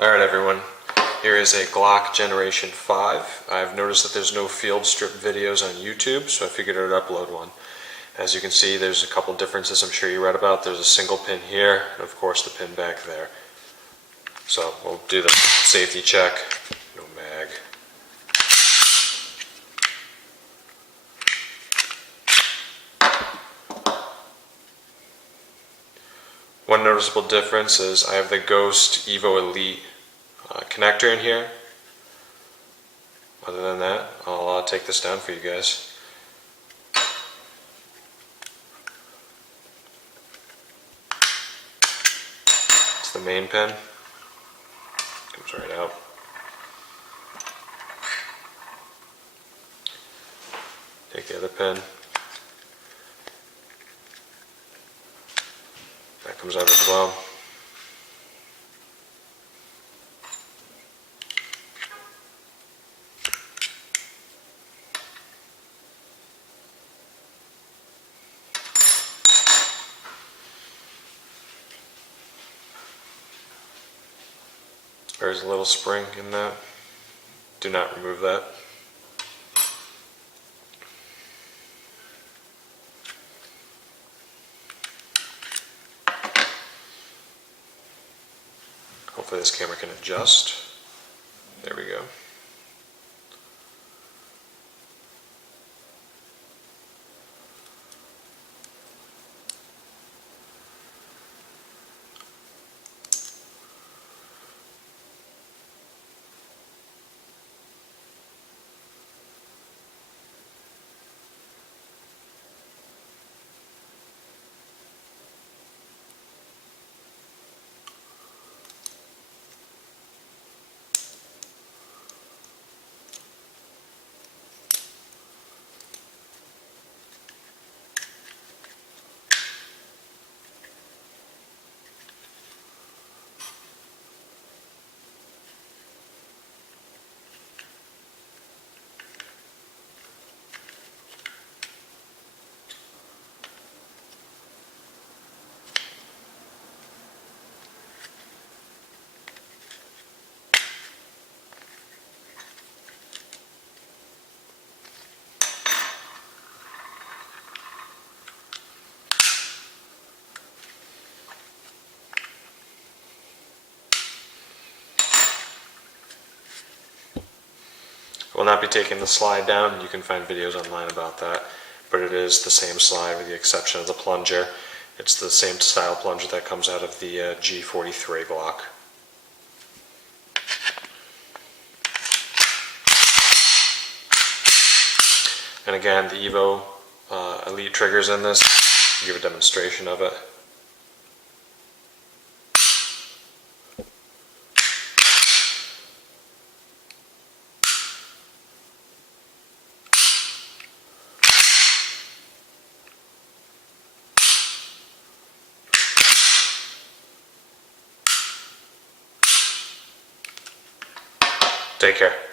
Alright everyone, here is a Glock Generation 5. I've noticed that there's no field strip videos on YouTube, so I figured I would upload one. As you can see, there's a couple differences I'm sure you read about. There's a single pin here, and of course the pin back there. So we'll do the safety check. No mag. One noticeable difference is I have the Ghost Evo Elite connector in here. Other than that, I'll take this down for you guys. It's the main pin. Comes right out. Take the other pin. That comes out as well. There's a little spring in that. Do not remove that. Hopefully this camera can adjust. There we go. I will not be taking the slide down. You can find videos online about that, but it is the same slide with the exception of the plunger. It's the same style plunger that comes out of the G43 Glock. And again, the Evo Elite triggers in this. I'll give a demonstration of it. Take care.